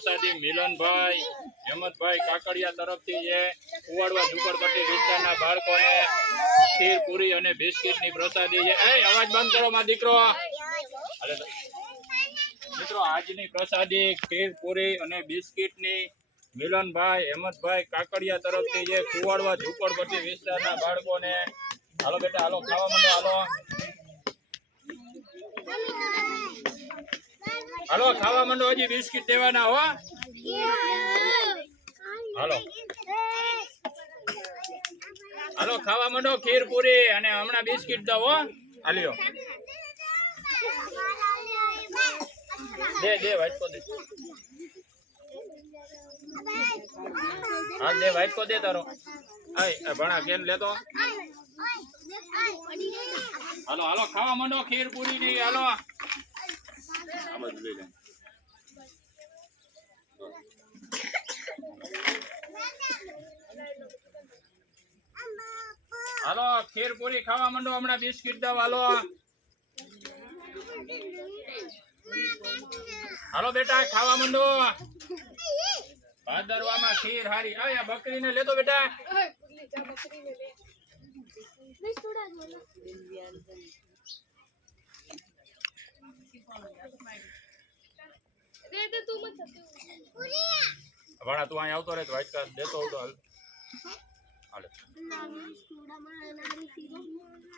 પ્રસાદી મિલનભાઈ, હેમંતભાઈ કાકડિયા તરફથી જે કુવાડવા ઝુંપડપટ્ટી વિસ્તારના બાળકોને ખીર, પૂરી અને બિસ્કિટની પ્રસાદી છે. એ, અવાજ બંધ કરો માં દીકરો. મિત્રો, આજની પ્રસાદી ખીર, પૂરી અને બિસ્કિટની મિલનભાઈ, હેમંતભાઈ કાકડિયા તરફથી જે કુવાડવા ઝુંપડપટ્ટી વિસ્તારના બાળકોને હાલો બેટા, હાલો, ખાવા માંડો, હાલો. હાલો ખાવા માંડો હજી બિસ્કિટ દેવાના હો. હાલો. હાલો ખાવા માંડો ખીર પૂરી અને હમણાં બિસ્કિટ દો હો. હાલ્યો દે દે વાટકો દે. હા દે વાટકો દે તારો. આય ભણા કેમ લેતો? હાલો હાલો ખાવા માંડો ખીર પૂરી ની હાલો. બધું લઈ લે. હાલો ખીર પૂરી ખાવા માંડો હમણાં બિસ્કિટ દો હાલો. હાલો બેટા ખાવા માંડો. ભાદરવામાં ખીર હારી. આયા બકરીને લેતો બેટા. ભણા તું અહીં આવતો રહે તો વાઇટ કાર્ડ દેતો આવતો હાલ. હાલે.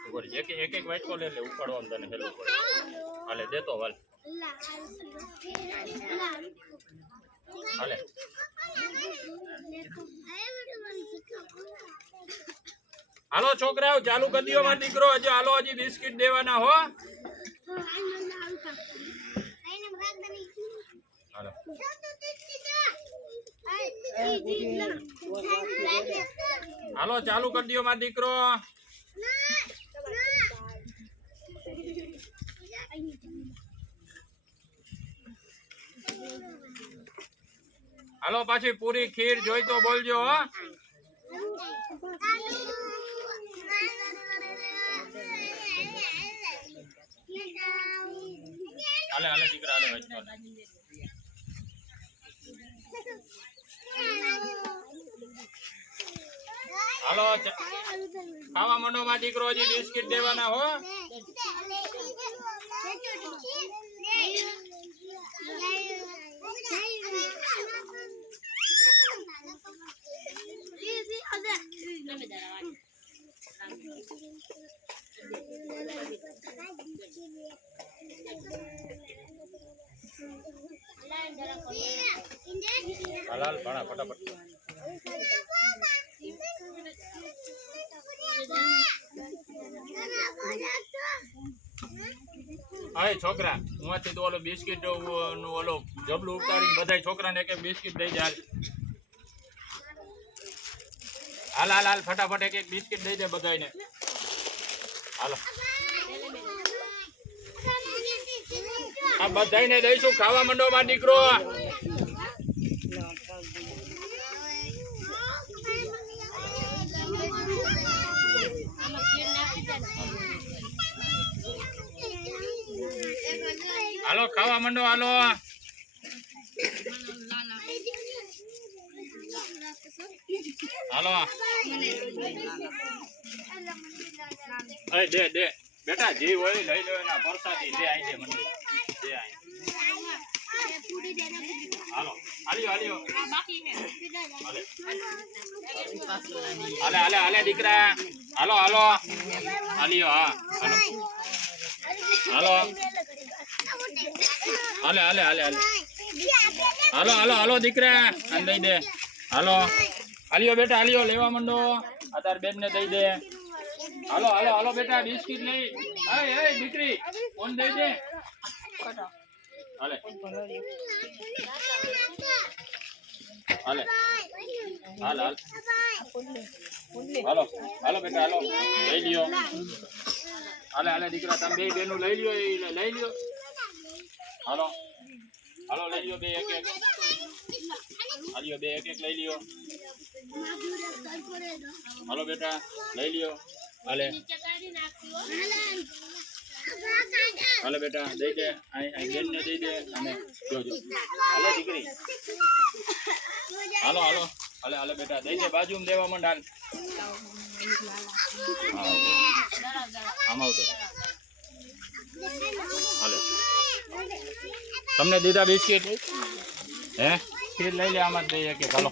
ઉપર એક એક એક વાઇટ કોલ લે ઉપાડવા તને હેલો. હાલે, દેતો હાલ. હાલે. હાલો, છોકરાઓ, ચાલુ કરી દો દીકરો. હજી હાલો, હજી બિસ્કિટ દેવાના હો હાલો હાલો, ચાલુ કરી દો મારો દીકરો. હાલો, પાછી પૂરી ખીર જોઈ તો બોલજો હાલે હાલે, દીકરા, હાલે વાઇટ કાર્ડ હાલો ચ- ખાવા માંડો માં દીકરો હજી બિસ્કિટ દેવાના હો. હાલ હાલ ભણા ફટાફટ. અય છોકરા હુંથી તો ઓલો બિસ્કિટનું ઓલો જબલું ઉતારીને બધાય છોકરાને એક એક બિસ્કિટ દઈ દે હાલ હાલ હાલ હાલ ફટાફટ એક એક બિસ્કિટ દઈ દે બધાયને. હાલો. આ બધાયને દઈશું, ખાવા માંડો માં દીકરો હાલો, ખાવા માંડો, હાલો. હાલો. દે દે. બેટા, જે હોય લઈ લો, એના પરસાદી દે, આઈ દે મને દે, આઈ હાલો હાલ્યો હાલ્યો હાલે હાલે હાલે દીકરા. હાલો હાલો. હાલ્યો હા, હાલો. હાલો. હાલે હાલે હાલે હાલે. હાલો હાલો દીકરા. અને દઈ દે. હાલો. હાલ્યો બેટા હાલ્યો લેવા માંડો. આ તાર બેન ને દઈ દે. હાલો હાલો હાલો બેટા, બિસ્કિટ લઈ. દીકરી. ફોન દઈ દે. હાલે. હાલે. હાલ હાલ. હાલો. હાલો બેટા હાલો. લઈ લ્યો. હાલે હાલે દીકરા તમે બે બેનું લઈ લ્યો એ લઈ લ્યો. હાલો. હાલો લઈ લ્યો બે એક એક. હાલ્યો બે એક એક લઈ લ્યો. હાલો બેટા લઈ લ્યો. હાલે. હાલે બેટા દઈ દે. અહીં અહીં બેનને દઈ દે. અને જોજો હાલો દીકરી. હાલો હાલો. હાલે હાલે બેટા દઈ દે. બાજુમાં દેવા માંડ હાલ. આમ આવતો હાલે. તમને દીધા બિસ્કિટ? હે? ખીર લઈ લે આમાં દઈએ કે ચાલો.